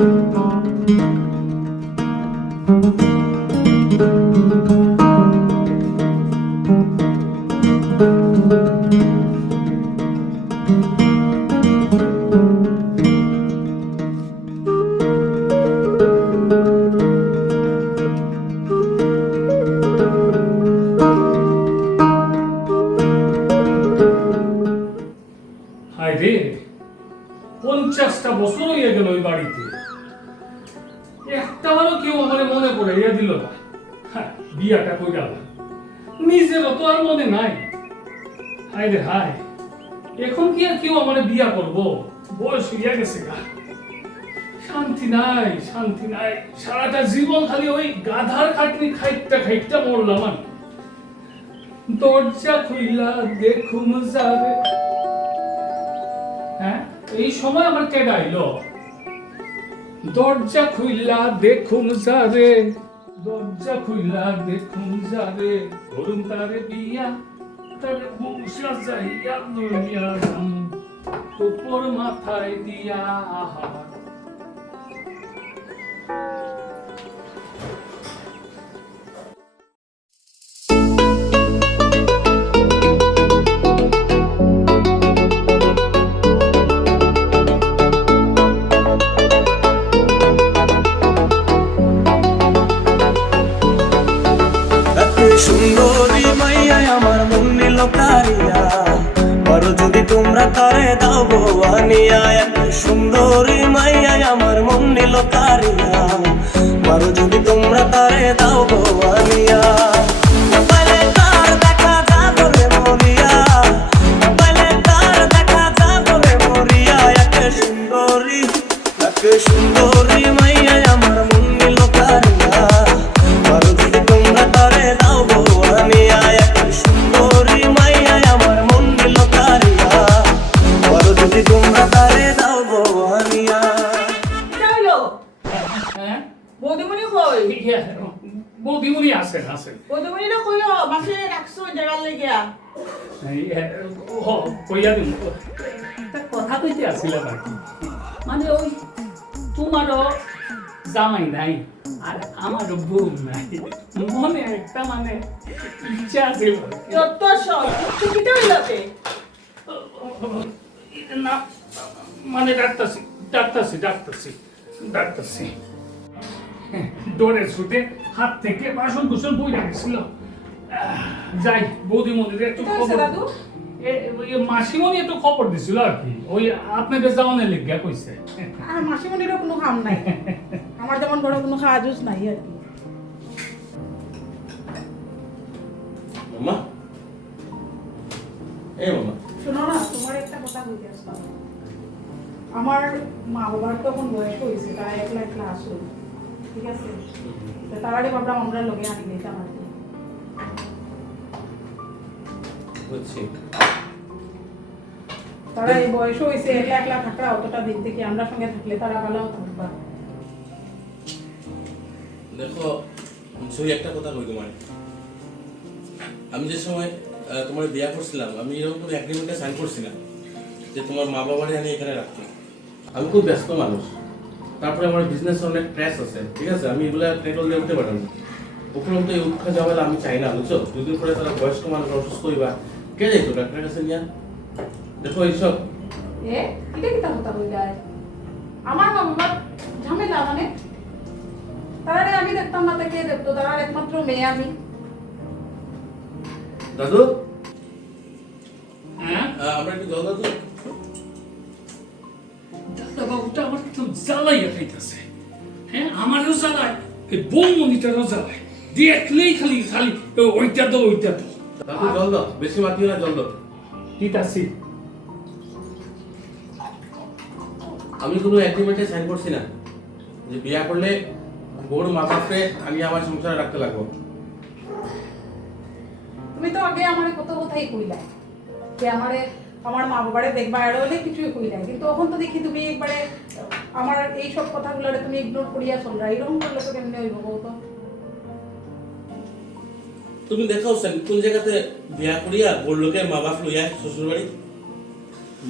হায় রে, 50টা বছর হয়ে গেল ওই বাড়িতে, একটাবারও কেউ আমার মনে পড়াইয়া দিল না। বিয়াটা কই গেল, নিজেরও তো আর মনে নাই। হায় রে হায়, এখন কি আর কেউ আমার বিয়া করবো? বয়স হইয়া গেছে গা, শান্তি নাই, শান্তি নাই। সারাটা জীবন খালি ওই গাধার খাটনি খাইটা খাইটা মরলাম আমি। দরজা খুইলা দেখুম যাবে। হ্যাঁ, এই সময় আমার কে গাইলো? দরজা খুইলা দেখুম যাবে, দরজা খুইলা দেখুম যাবে, ধরুন তারে বিয়া, তারে বংশা যাইয়া দুনিয়া যাম, উপর মাথায় দিয়া। সুন্দরী মাইয়া আমার মন নিল কারিয়া, পারো যদি তোমরা তারে দাও গো আনিয়া। সুন্দরী মাইয়া আমার মন নিল কারিয়া, পারো যদি তোমরা তারে দাও গো আনিয়া। পাইলে তার দেখা যাবো রে মরিয়া, পাইলে তার দেখা যাবো রে মরিয়া। একে সুন্দরী মাইয়া আমার মন নিল কারিয়া, পারো যদি তোমরা তারে দাও গো আনিয়া। একে সুন্দরী মাইয়া আমার মন নিল কারিয়া, পারো যদি তোমরা তারে দাও গো আনিয়া। বৌদিমণি কই? বৌদিমণি আছেন আছেন। বৌদিমণি না কইও মাসে রাখছো জায়গার লেগিয়া। কইয়া দিন, একটা কথা কইতে আসছিলাম আর কি। মানে ওই তোমারও জামাই নাই আর আমারও বউ নাই, মনে একটা মানে ইচ্ছা আছে। যত সব কিটা হইলাতে না মানে ডাক্তারছি ডাক্তারছি ডাক্তারছি ডাক্তারছি ডোরের ছুটে হাত থেকে বাসন কুসন বই গেছিল। যাই বৌদি মন্দিরে একটু খবর, মাসিমণি একটু খবর দিছিল আর কি, ওই আপনাদের যাওয়ানের লেগে কইছে। আর মাসিমণিরও কোনো কাম নাই, আমার যেমন বড় কোনো কাজও নাই আর কি। মামা, এই মামা শোনো না, তোমার একটা কথা কইতে আসলাম। আমার মা বাবার তখন বয়স হয়েছে, তারা একলা একলা আসল, ঠিক আছে? তারারে ভাবলাম আমরা লগে আনি নিতাম আর কি। বুঝছি। তারা এই বয়স হয়েছে, একলা একলা থাকা অতটা দিন থেকে আমরা সঙ্গে থাকলে তারা ভালো থাকবা। দেখো সই একটা কথা কই তোমার, আমি যে সময় তোমার বিয়া করছিলাম, আমি এরকম কোনো এগ্রিমেন্টে সাইন করছি না যে তোমার মা বাবারে আমি এখানে রাখবো। আমি খুব ব্যস্ত মানুষ, তারপরে আমার বিজনেস অনেক ট্র্যাশ আছে, ঠিক আছে? আমি এগুলো ট্রেডল দিয়ে উঠতে পারতাম না। উপরন্ত এই উৎখা ঝামেলা আমি চাই না, বুঝছো? দুদিন পরে তারা বয়স্ক মানুষ অসুস্থ হইবা, কে যাইতো ডাক্তারের কাছে নিয়ে? দেখো এইসব এটা কি কথা হয়ে যায়? আমার মা বাবার ঝামেলা মানে তারা আমি দেখতাম না, কে দেখতো? তারা একমাত্র মেয়ে আমি। দাদু হ্যাঁ আমরা একটু জল দাদু। দাদা বাবুটা আমার তো জ্বালাইয়া খাইতেছে। হ্যাঁ, আমারও জ্বালায়, এই বৌমণিটারও জ্বালায়, দেখলেই খালি খালি ওইটা দাও ওইটা দাও। দাদু জল দাও, বেশি মাতিও না, জল দাও। ঠিক আছে, আমি কোনো এগ্রিমেন্টে সাইন করছি না যে বিয়া করলে বউর মা বাপরে আমি আমার সংসারে রাখতে লাগবো। তুমি তো আগে আমার কত কথাই কইলাই যে আমার মা বাবারে দেখবা আর হলে কিছুই কইলাই, কিন্তু এখন তো দেখি তুমি একবারে আমার এই সব কথাগুলোরে তুমি ইগনোর করিয়া চলরা। এরকম করলে তো কেমনে হইব বউ? তো তুমি দেখাও সেন কোন জায়গাতে বিয়া করিয়া বড় লোকের মা বাপ লইয়া শ্বশুর বাড়ি,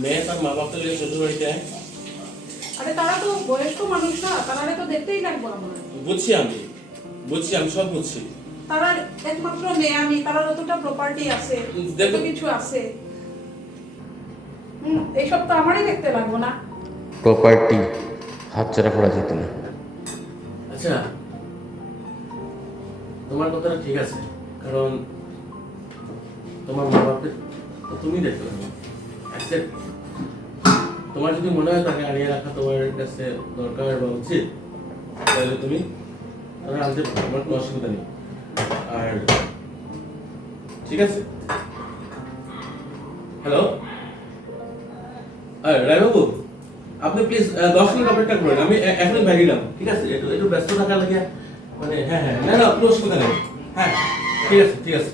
মেয়ে তার মা বাপকে লইয়া শ্বশুর বাড়িতে আয়। আরে তারা তো বয়স্ক মানুষ না, তারা তো দেখতেই লাগবে আমার। বুঝছি আমি সব বুঝছি। তারা একমাত্র মেয়ে আমি, তারা যতটা প্রপার্টি আছে, যত কিছু আছে, এইসব তো আমারই দেখতে লাগবে না। প্রপার্টি হাতছাড়া করা যেত না। আচ্ছা, তোমার কথাটা ঠিক আছে, কারণ তোমার মা বাপের তো তুমি দেখতে পারো। তোমার যদি মনে হয় তাকে আনিয়ে রাখা তোমার কাছে দরকার বা উচিত, তাহলে তুমি তারা আনতে পারো, আমার কোনো অসুবিধা নেই। আর ঠিক আছে, হ্যালো রায়বাবু, আপনি প্লিজ 10 মিনিট অপেক্ষা করেন, আমি এখনই বাইরে গেলাম। ঠিক আছে, একটু ব্যস্ত থাকার লাগে, মানে হ্যাঁ হ্যাঁ, না কোনো অসুবিধা নেই। হ্যাঁ ঠিক আছে ঠিক আছে।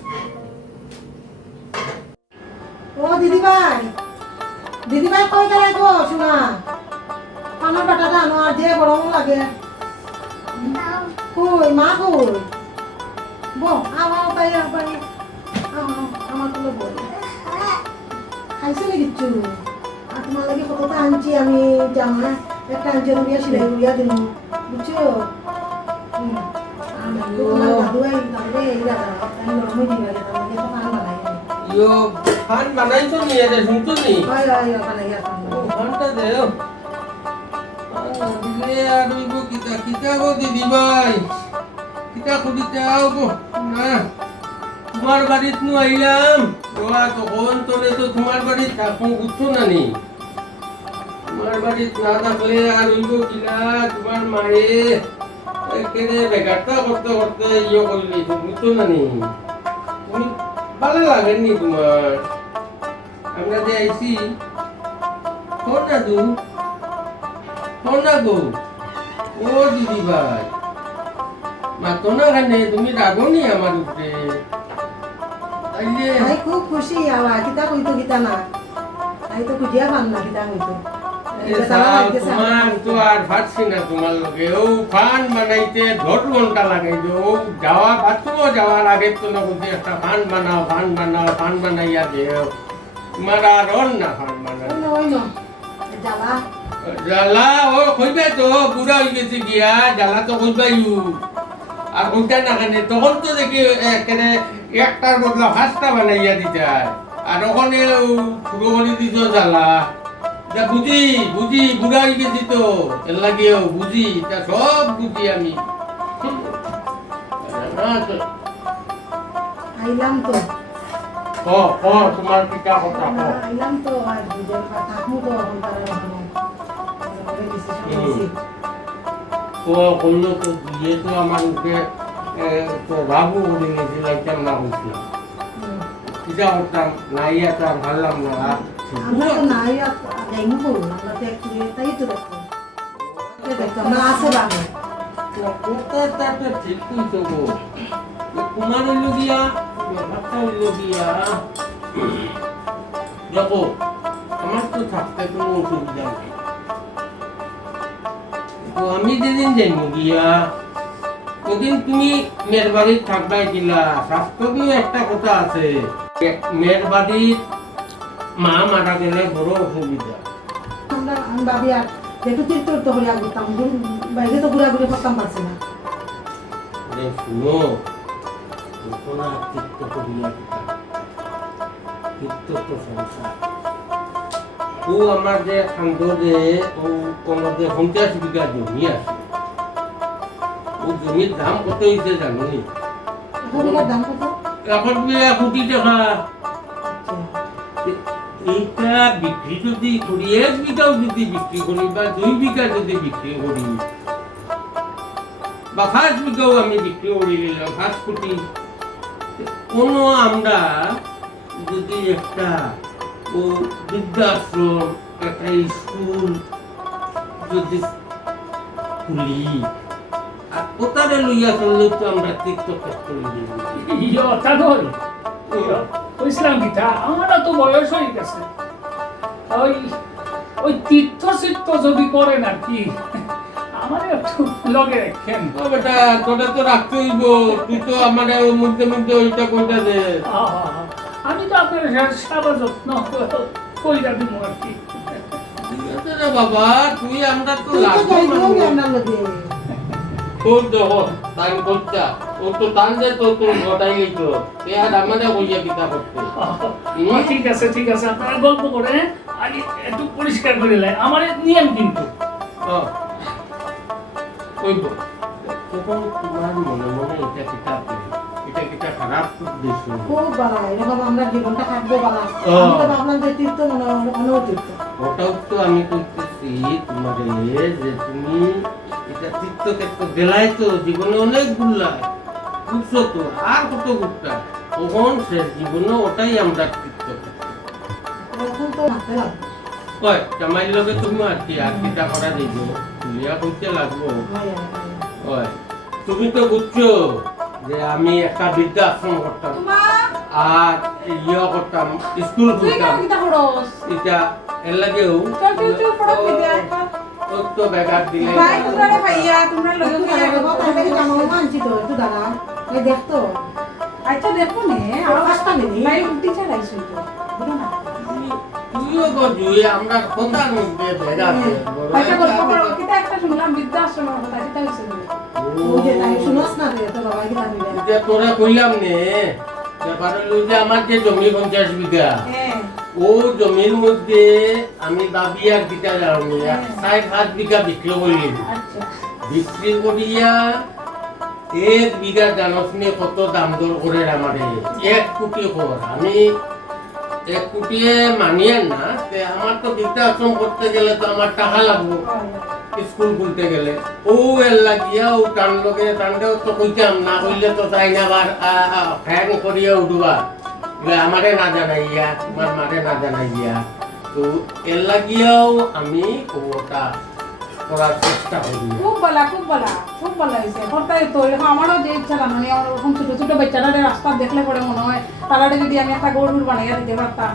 ও দিদিভাই কই গেলাই গো শোনা, পানার বাটাটা আনো আর যে গরম লাগে। কই মা কই? আমার তাই একবারে আমার কোনো বল খাইছে নি কিচ্ছু। আর তোমার লাগে কতটা আনছি আমি, জামা একটা আনছি রুইয়া সিলাই রুইয়া দিল, বুঝছো? Yo, han banai to ni ada suntu ni. Han ta de. Dile aduh ibu kita go didi bhai. Kita খুঁজিতে যাবো না। তোমার বাড়িতে নু আইলাম, ওরা তখন তোরে তো তোমার বাড়িতে থাকবো, বুঝছো না নি? তোমার বাড়িতে না থাকলে আর হইব কিনা, তোমার মায়ে একেবারে বেকারটা করতে করতে ইয়ে করলি, বুঝছো না নি? তুমি ভালো লাগেনি তোমার? আমরা যে আইছি শোন না গো, ও দিদি ভাই মাতো না কেনে, তুমি রাগনি আমার উপরে? তাইলে আমি খুব খুশি আওয়া কিতা কইতো কিতা না, আমি তো খুঁজিয়া পান না কিতা কইতো। তোমার তো আর পাচ্ছি না তোমার লগে, ও ফান বানাইতে 10 ঘন্টা লাগাই দো, যাওয়া বাথরুমও যাওয়ার আগে তো না বলতে একটা ফান বানাইয়া দেও। তোমার আর অন না ফান বানাই জ্বালা ও কইবে তো, বুড়া হয়ে গেছে গিয়া, জ্বালা তো কইবাইও। আর কইতা না কেন, তখন তো দেখি এখানে একটার বদলা 5টা বানাইয়া দিতে, আর ওখানে শুরু করে দিত জ্বালা। বুঝি বুড়া হয়ে গেছি তো, এর লাগেও বুঝি, তা সব বুঝি আমি। আইলাম তো তোমার পিতা কথা আইলাম তো আর বুঝে থাকবো তো করলো তো দিয়ে তো আমার মুখে বাবু বলে গেছিল, একদম না বুঝলাম পিতা করতাম নাইয়া তো আর ভাবলাম না। আমরা তো নাই যাইমু করবো, আমরা তো একটু তাই তো দেখো আমরা আছে বাবু কথা ঠিক কইতো গো, তোমার হইল গিয়া ব্যাপারটা হইল গিয়া, দেখো আমার তো থাকতে কোনো অসুবিধা নেই, তো আমি যেদিন যাইব গিয়া ওদিন তুমি মেয়ের বাড়ির থাকবাই দিলা। শাস্ত্রীয় একটা কথা আছে, মেয়ের বাড়ির মা মারা গেলে বড় অসুবিধা। আমি ভাবি আর যেটু তীর্থ তো হলে করতাম, বাইরে তো ঘুরাঘুরি করতাম পারছে না। শুনো তীর্থ করিয়া তীর্থ তো সংসার, ও আমার যে আন্দোলনে ও আমাদের 50 বিঘা জমি আছে, ও জমির দাম কত হয়েছে জানো নি? দাম কত? এখন 1 কোটি টাকা। এইটা বিক্রি যদি করি, 1 বিঘাও যদি বিক্রি করি বা 2 বিঘা যদি বিক্রি করি বা 5 বিঘাও আমি বিক্রি করে নিলাম 5 কোটি, কোনো আমরা যদি একটা ও বৃদ্ধাশ্রম, একটা স্কুল যদি খুলি, আর কোথায় লইয়া চললেও তো আমরা তীর্থক্ষেত্র কইছিলাম কিটা, আমারও তো বয়স হয়ে গেছে, ওই তীর্থ চিত্ত যদি করেন আর কি, আমার একটু লগে রাখেন। বেটা তোটা তো রাখতে হইব, তুই তো আমার মধ্যে মধ্যে ওইটা কইটা দে। আমি তো আপনার সেবা যত্ন কইরা দিব আর কি। রে বাবা, তুই আমরা তো তুই তো লাগবো যাইতেও মানুষ। আমার লগে। তোর দেখো তাই করছা, তোর তো টান যে তোর ঘটাই গেছ, এ আর আমাদের হইয়া কিতা করতে। ঠিক আছে আপনারা গল্প করে আগে একটু পরিষ্কার করে লাই আমার নিয়ম কিন্তু কইব তখন তোমার মনে মনে এটা কিতা খারাপ উদ্দেশ্য। খুব বালা, এরকম আমরা জীবনটা থাকবো বালা। ও। আমি তো ভাবলাম যে তীর্থ অনতীর্থ। ওটাও তো আমি করতেছি তোমাদের যে তুমি এটা তীর্থক্ষেত্র গেলাই তো জীবনে অনেক ঘুরলাই, ঘুরছো তো আর কত ঘুরতা, তখন শেষ জীবনে ওটাই আমরা তীর্থক্ষেত্র। এখন তো মারতে লাগবে। কয় জামাইর লগে তুমি আর কিটা করা দিব, তুলিয়া করতে লাগবো। কয় তুমি তো বুঝছো যে আমি একটা বৃদ্ধাশ্রম করতাম আর ইয়ে করতাম, স্কুল তুই খুলতাম, কেন কিতা করস? এটা এর লাগেও চল পড়ক দিদা। তো বেগার দিলে ভাই তোমরা রে ভাইয়া তোমরা লগে একটু দাঁড়া বাবা, তার লাগে জামাও মানছি তো, একটু দাঁড়া। এই দেখতো, আচ্ছা দেখো নে আর পাঁচটা মিনিট। ভাই উল্টি চালাইছো তো বুঝো না তুইও গজুয়ে আমরা কথার মধ্যে বেগাতে আচ্ছা গল্প করো কিতা একটা শুনলাম বৃদ্ধাশ্রমের কথা কিতা হইছিল ওই যে তাই শুনোস না রে, তো বাবা কি জানি না। যে তোরা কইলাম নে ব্যাপার হলো যে আমার যে জমি 50 বিঘা, হ্যাঁ ও জমির মধ্যে আমি দাবি আর দিতে যাওনি, 7 বিঘা বিক্রি করলি, আচ্ছা বিক্রি করিয়া 1 বিঘা জানস নি কত দাম দর করে আমারে 1 কোটি কর, আমি 1 কোটি মানিয়ে না, তে আমার তো বৃদ্ধাশ্রম করতে গেলে তো আমার টাকা লাগবে, স্কুল খুলতে গেলে ও এর লাগিয়া ও টান লগে টানটাও তো কইতাম না, হইলে তো তাই না আবার ফ্যান করিয়া উঠবা, আমারে না জানাইয়া তোমার মারে না জানাইয়া, তো এর লাগিয়াও আমি ওটা করার চেষ্টা করি। খুব ভালো হয়েছে হঠাৎ তো এরকম আমারও যে ইচ্ছা মানে আমার ওরকম ছোট ছোট বাচ্চারা রাস্তা দেখলে পরে মনে হয় তারা যদি আমি একটা গরুর বানাইয়া দিতে পারতাম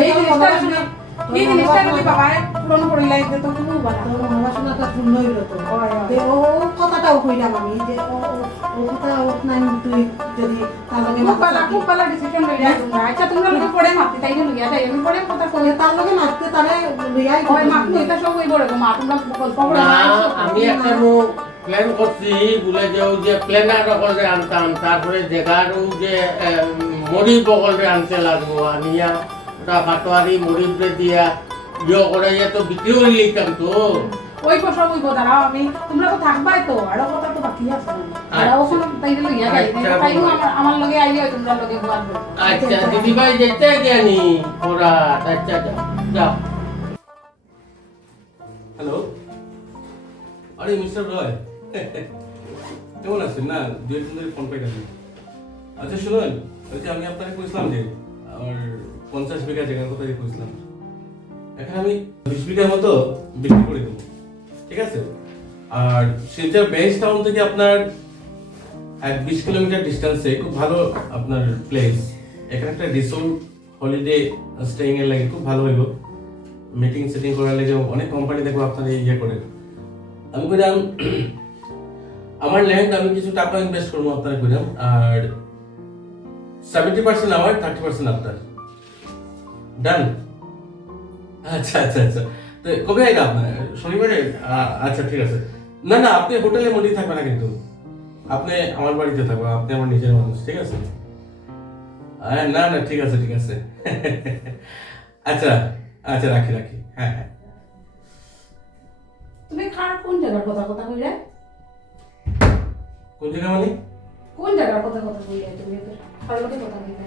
এই জিনিসটা শুনে এই জিনিসটা যদি বাবা পূরণ করিলাই তো খুব ভালো তোর মহাবাসনাটা পূর্ণ হইল তো। হয়, হয়। তে ও কথাটাও কইলাম আমি যে ও কথা ওর নাই, তুই যদি তার লগে খুব ভালো ডিসিশন লইয়া তোমরা আচ্ছা তোমরা লোকে পড়ে মাতি তাই লইয়া যাই আমি পরে কথা কই তার লগে মারতে তারে লইয়াই হয় মা তুই এটা সব হইব রে মা তোমরা গল্প করে না আমি একটা প্ল্যান করছি, বলে যে ওই যে প্ল্যানার বগলে আনতাম, তারপরে জায়গারও যে মরিব বগলে আনতে লাগবো, আনিয়া ওটা পাটোয়ারি মরিবরে দিয়া ইয়ে করে তো বিক্রি করে নিতাম তো। ওই সব হইব দাঁড়াও আমি তোমরা তো থাকবাই তো আরো কথা তো বাকি আছে দাঁড়াও ওখানে তাই লইয়া যাই তাই আমার লগে আইলে তোমরা লগে গোয়াল আচ্ছা দিদি ভাই যেতে জ্ঞানী ওরা, আচ্ছা যাও। হ্যালো, আরে মিস্টার রয়, কেমন আছেন? না 2 দিন ধরে ফোন পাইনি। আচ্ছা শুনুন, বলছি আমি আপনাকে কইছিলাম যে আমার 50 বিঘা জায়গার কথা কইছিলাম, এখন আমি 20 বিঘার মতো বিক্রি করে দেবো, ঠিক আছে? আর শিলচর বেস টাউন থেকে আপনার 20 কিলোমিটার ডিস্টেন্সে খুব ভালো আপনার প্লেস, এখানে একটা রিসোর্ট হলিডে স্টেইং এর লাগে খুব ভালো হইব, মিটিং সেটিং করার লাগে অনেক কোম্পানি দেখবো আপনার ইয়ে করে। আমি কইলাম আমার ল্যান্ড আমি কিছু টাকা ইনভেস্ট করবো আপনার কইলাম, আর 70% আমার 30% আপনার, ডান? আচ্ছা তো কবে আইলা আপনার? শনিবারে? আচ্ছা ঠিক আছে। না আপনি হোটেলে মন্দির থাকবেন না, কিন্তু আপনি আমার বাড়িতে থাকবেন, আপনি আমার নিজের মানুষ, ঠিক আছে? না ঠিক আছে আচ্ছা রাখি হ্যাঁ। তুমি কার কোন জায়গার কথা কইরা কোন জায়গা মানে? কোন জায়গার কথা কইরা তুমি কার লগে কথা কইরা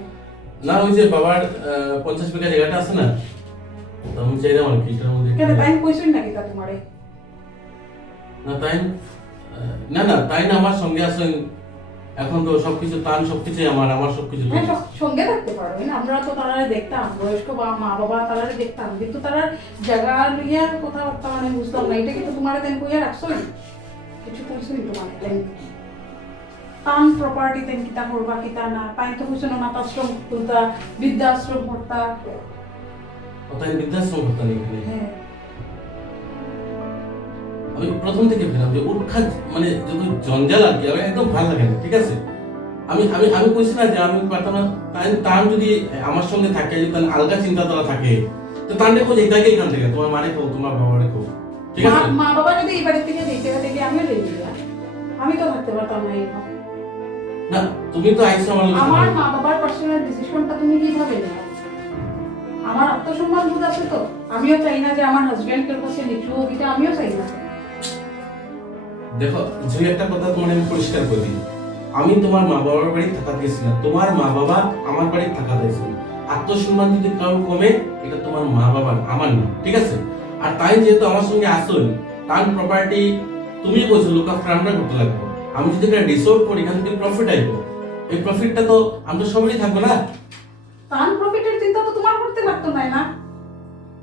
না ওই যে বাবার 50 বিঘা জায়গাটা আছে না, তো আমি চাইলাম আর কি এটার মধ্যে কেন তাই কইছেন নাকি তা তোমারে না তাই না আমার সঙ্গে আছেন, এখন তো সবকিছু সবকিছু আমার সবকিছু হ্যাঁ সঙ্গে থাকতে পারবে না, আমরা তো তারা দেখতাম বয়স্ক বা মা বাবা তারা দেখতাম, কিন্তু তারা জায়গা লইয়া কথাবার্তা মানে বুঝতাম না, এটা কিন্তু তোমার দেন কইয়া রাখছো কিছু কইছই তোমার টান প্রপার্টি তেন কিতা করবা কিতা না পাই তো কইছো না আশ্রম করতা বৃদ্ধাশ্রম করতা তাই বৃদ্ধাশ্রম করতে নেই। হ্যাঁ আমি প্রথম থেকে ভেলাম যে উৎখাত মানে যত জঞ্জাল আর কি আমার একদম ভালো লাগে না, ঠিক আছে? আমি কইছি না যে আমি পারতাম না, তার যদি আমার সঙ্গে থাকে, যদি তার আলগা চিন্তাধারা থাকে, তো তান্ডে খোঁজ এটাকে এখান থেকে তোমার মানে কো তোমার বাবারে কো ঠিক আছে মা বাবা যদি এই বাড়ি থেকে দিতে দেখে আমিও দিয়ে দিই আমি তো থাকতে পারতাম না এরকম না তুমি তো আইছো আমার লগে আমার মা বাবার পার্সোনাল ডিসিশনটা তুমি কিভাবে নেবে আমার আত্মসম্মান বোধ আছে তো আমিও চাই না যে আমার হাজবেন্ডের কাছে নিচু হোক এটা আমিও চাই না দেখো যে একটা কথা তোমার আমি পরিষ্কার করে দিই আমি তোমার মা বাবার বাড়ি থাকা দিয়েছিলাম তোমার মা বাবা আমার বাড়ি থাকা দিয়েছিল আত্মসম্মান যদি কারো কমে এটা তোমার মা বাবার আমার না ঠিক আছে আর তাই যেহেতু আমার সঙ্গে আসল তার প্রপার্টি তুমি বলছো লোকা ফ্রামটা করতে লাগবে আমি যদি একটা রিসোর্ট করি এখান থেকে প্রফিট আইবো এই প্রফিটটা তো আমরা সবারই থাকবো না টান প্রফিটের চিন্তা তো তোমার করতে লাগতো না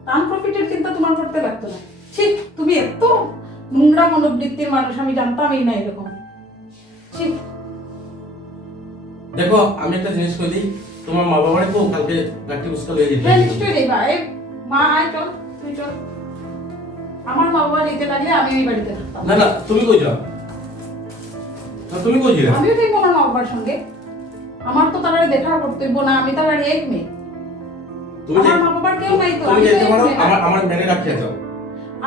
টান প্রফিটের চিন্তা তোমার করতে লাগতো না ঠিক তুমি এত নোংরা মনোবৃত্তির মানুষ আমি জানতামই না এরকম ঠিক দেখো আমি একটা জিনিস কই দিই তোমার মা বাবারে তো কালকে গাড়ি বুঝতে লয়ে দিতে হ্যাঁ নিশ্চয়ই দেবা এই মা আয় চল তুই চল আমার মা বাবা নিতে লাগলে আমি ওই বাড়িতে থাকতাম না না তুমি কই যাও না তুমি কই যাও আমিও থাকবো আমার মা বাবার সঙ্গে আমার তো তারা দেখা কর্তব্য না আমি তার এক মেয়ে তুমি আমার মা বাবার কেউ নাই তো তুমি আমি তো যেতে এক পারো মেয়ে। আমার মেনে রাখিয়া যাও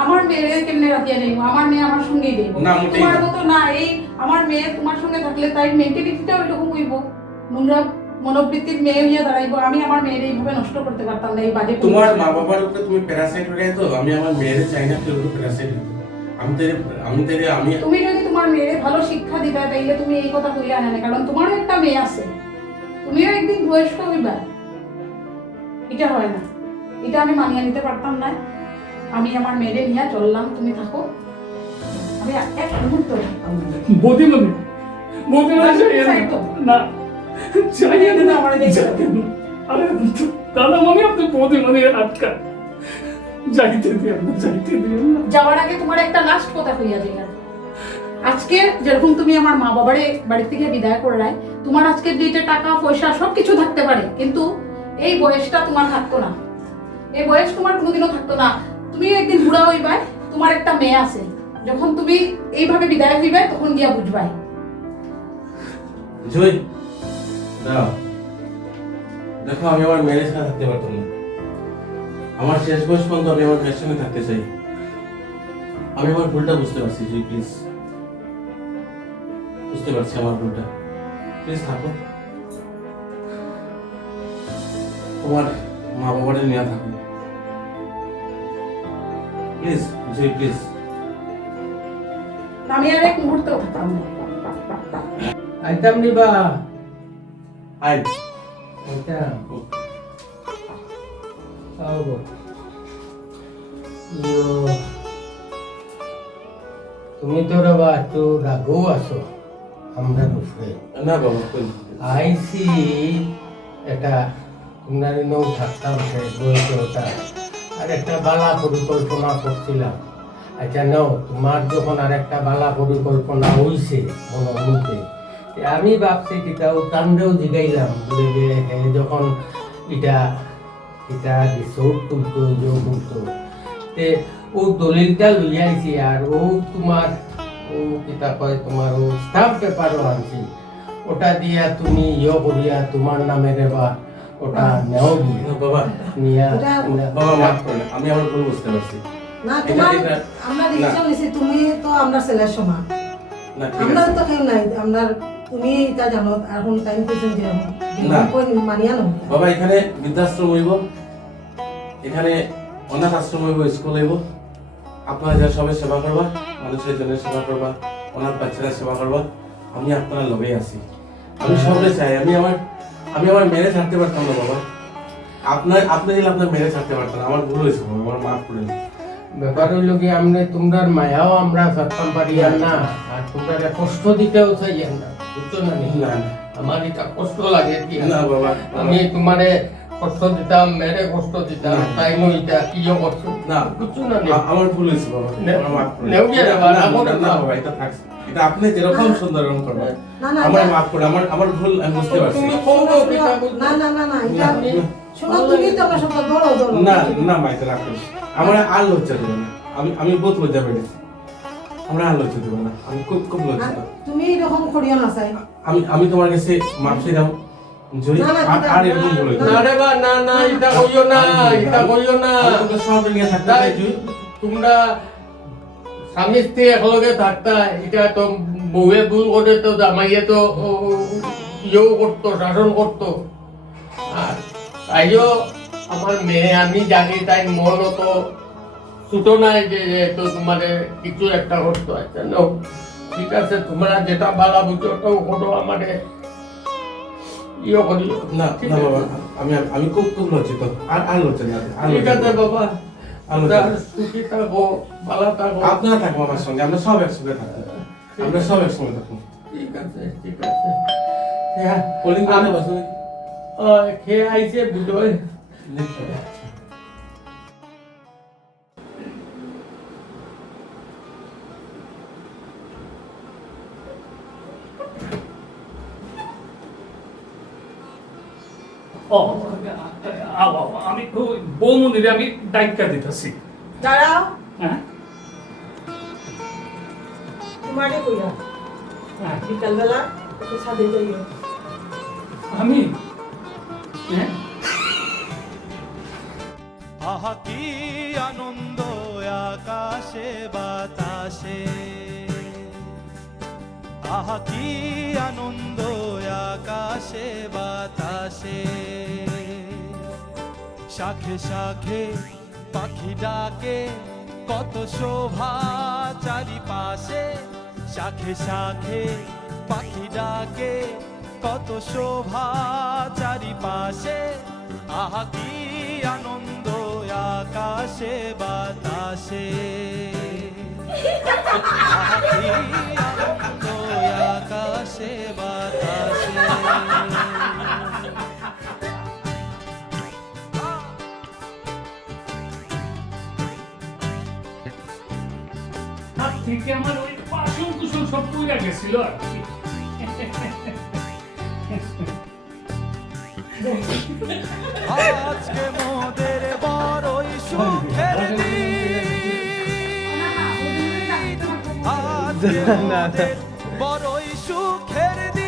আমার মেয়ে কেমনে রাখিয়া নেই আমার মেয়ে আমার সঙ্গেই দেব না, মোটেই তোমার না। মতো না এই আমার মেয়ে তোমার সঙ্গে থাকলে তাই মেন্টালিটিটা ওইরকম হইব নোংরা মনোবৃত্তির মেয়ে হইয়া দাঁড়াইবো আমি আমার মেয়ের এইভাবে নষ্ট করতে পারতাম না এই বাজে তোমার মা বাবার উপরে তুমি প্যারাসাইট হয়ে তো আমি আমার মেয়ের চাই না কেউ প্যারাসাইট হইতো আমি তুমি যদি তোমার মেয়ের ভালো শিক্ষা দিবা তাইলে তুমি এই কথা কইলে আনে না কারণ তোমারও একটা মেয়ে আছে তুমিও একদিন বয়স্ক হইবা এটা হয় না এটা আমি মানিয়ে নিতে পারতাম না আমি আমার মেয়েরে নিয়ে চললাম তুমি থাকো আমি এক মুহূর্ত থাকতাম না বৌদিমণি না চাইয়ে না, আমার দেখতে হবে। আরে দাদা মনে আপনি বৌদিমণি আটকা যাইতে দিন না যাইতে দিন না যাওয়ার আগে তোমার একটা লাস্ট কথা কইয়া দিই আজকে যেরকম তুমি আমার মা বাবারে বাড়ি থেকে বিদায় করলাই তোমার আজকে যেটা টাকা পয়সা সবকিছু থাকতে পারে কিন্তু এই বয়সটা তোমার থাকতো না এই বয়স তোমার কোনোদিনও থাকতো না তুমি একদিন বুড়া হইবাই তোমার একটা মেয়ে আছে যখন তুমি এইভাবে বিদায় হইবে তখন গিয়া বুঝবাই জয় দাও দেখো আমি আমার মেয়ের সাথে থাকতে পারতাম না আমার শেষ বয়স পর্যন্ত আমি আমার মেয়ের সঙ্গে থাকতে চাই আমি আমার ভুলটা বুঝতে পারছি জয় প্লিজ বুঝতে পারছি আমার ভুলটা প্লিজ থাকো তোমার মা বাবারে নিয়ে থাকো প্লিজ জয় প্লিজ আমি আর এক মুহূর্ত থাকতাম না আইতাম নিবা আই আইতাম আও গো তুমি তো রবা একটু রাগও আছো আমরা দুপুরে না বাবা কই আইসি এটা তোমরা নৌ থাকতাম শেষ বয়সে ওটা আর একটা বালা পরিকল্পনা করছিলাম আচ্ছা নাও তোমার যখন আর একটা বালা পরিকল্পনা হইছে মনের মধ্যে আমি ভাবছি কিটাও কান্দেও জিগাইলাম বলে যে যখন এটা এটা রিসোর্ট তুলতো যে তুলতো তে ও দলিলটা লইয়া আইছি আর ও তোমার ও কিতা কয় তোমার ও স্টাম্প পেপারও আনছি ওটা দিয়া তুমি করিয়া তোমার নামে দেবা ওটা নেও গিয়ে বাবা নিয়া বাবা মাফ করো আমি আমার ভুল বুঝতে পারছি না তোমার এটা- আমরা ডিসিশন নিছি তুমি তো আমরা ছেলের সমান না ঠিক আমরা আছে তো কেউ নাই আমরা তুমি এটা জানো এখন টাইম পেয়েছেন যেরকম না। কই মানিয়া নয় বাবা এখানে বৃদ্ধাশ্রম হইব এখানে অনাথ আশ্রম হইব স্কুল হইব আপনারা যা সবাই সেবা করবা মানুষের জন্য সেবা করবা অনাথ বাচ্চারা সেবা করবা আমি আপনার লগেই আছি আমি সবাই চাই আমি আমার মেরে ছাড়তে পারতাম না বাবা আপনি গেলে আপনার মেরে ছাড়তে পারতাম না। আমার ভুল হয়েছে বাবা, আমার মাফ করে দিন। ব্যাপার হইল কি আমরা তোমরার মায়াও আমরা থাকতাম পারি আর না আর তোমরা কষ্ট দিতেও চাই না বুঝছো না নি? না, না। আমার এটা কষ্ট লাগে কি না বাবা আমি তোমারে কষ্ট দিতাম মেরে কষ্ট দিতাম না। তাই নয় এটা কিও করছো না বুঝছো না নি? আমার ভুল হয়েছে বাবা নে- আমার মাফ করে দিন। নেও গিয়ে বাবা, না, রাখো না, না। না বাবা এটা থাকছে এটা আপনি যেরকম সুন্দর রকম করবেন না না আমার এটা- মাফ করে আমার ভুল আমি বুঝতে পারছি তুমি শোনো, কও শোনো, কিতা বলছো? না না না না এটা আমি- শোনো তুমি তো আমার সাথে ধরো ধরো না না মাইতে রাখুন আমার আর লজ্জা দেবে না আমি বহুত লজ্জা পেয়েছি আমরা আর লজ্জা দেবো না আমি খুব আর লজ্জিত তুমি এরকম করিও না চাই আমি তোমার কাছে মাপ চাইলাম জয়ী না, না, আর এরকম বলে না রে বা না না এটা কইও না এটা কইও না তোকে সব নিয়ে থাকতে চাই জয়ী তোমরা স্বামী স্ত্রী একলগে থাকতা এটা তো বউয়ে ভুল করে তো জামাইয়ে তো ইয়েও করতো শাসন করতো আর তাইও আমার মেয়ে আমি জানি তাই মন তো ছুটো নাই যে তো তোমার কিছু একটা করতো আচ্ছা নাও ঠিক আছে তোমরা যেটা ভালো বুঝো তো করো আমারে ইয়ে করিও না না বাবা আমি আমি খুব খুব লজ্জিত আর লজ্জা না আর ঠিক আছে বাবা আলোচনা। তোমরা সুখী থাকো ভালো থাকো আপনারা থাকবো আমার সঙ্গে আমরা সব একসঙ্গে থাকবো আমরা সব একসঙ্গে থাকবো ঠিক আছে ঠিক আছে হ্যাঁ কলিং করে বসো খেয়ে আইছে বিজয় ও আমি বৌমনিরে আমি দায়িত্ব দিতেছি দাঁড়াও হ্যাঁ তোমারে কইয়া হ্যাঁ, বিকালবেলা একটু ছাদে যাইও আমি হ্যাঁ আহা কি আনন্দ আকাশে বাতাসে আহা কি আনন্দ আকাশে বাতাসে শাখে শাখে পাখি ডাকে কত শোভা চারিপাশে শাখে শাখে পাখি ডাকে কত শোভা চারিপাশে আহা কি আনন্দ আকাশে বাতাসে আহা কি আনন্দ আকাশে বাতাসে হাত থেকে আমার ওই বাসন কুসন সব পুইরা গেছিল আর কি আজকে মোদের বড়ই সুখের দিন আজকে মোদের বড়ই সুখের দিন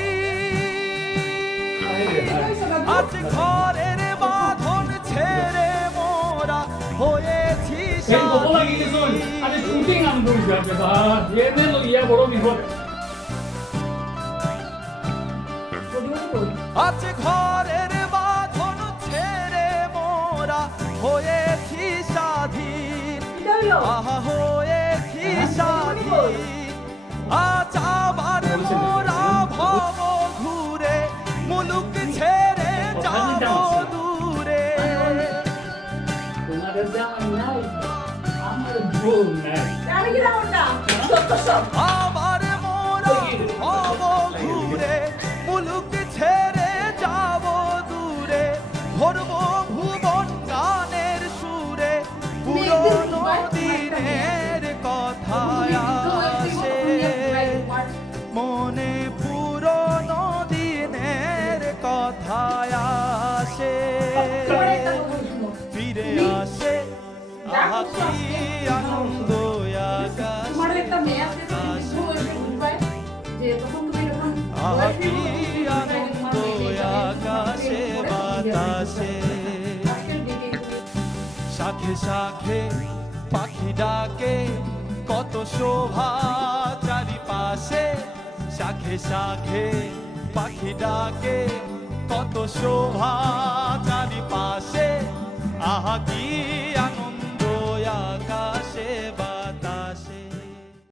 আজ ঘরের বাঁধন ছেড়ে মোরা হয়েছি এই বলা স্বাধীন। গিয়েছিল আরে শুটিং আম দই যাবে বা এনে লইয়া বড় বিপদ আজ ঘরের বাঁধন ছেড়ে মোরা হয়েছি স্বাধীন আহা হয়েছি স্বাধীন আজ আবার মোরা ভব ঘুরে মুলুক ছেড়ে যাব দূরে তোমার জান নাই আমার বউ নাই আমি কি রামটা সত্য সব আবার মোরা ভব ঘুরে মুলুক ছেড়ে যাব দূরে ধরব ভুবন গানের সুরে পুরনো দিনের কথা আসে মনে পুরনো দিনের কথা আসে ফিরে আসে আহা কি আনন্দ তোমার আকাশে একটা মেয়ে আছে যে বৃদ্ধ বয়সে বুঝবাই যে তখন তুমি যখন আহা বয়স্ক কি হয়ে আনন্দ আকাশে বাতাসে আজকের দিনে শাখে শাখে পাখি ডাকে কত শোভা চারিপাশে শাখে শাখে পাখি ডাকে কত শোভা চারিপাশে আহা কি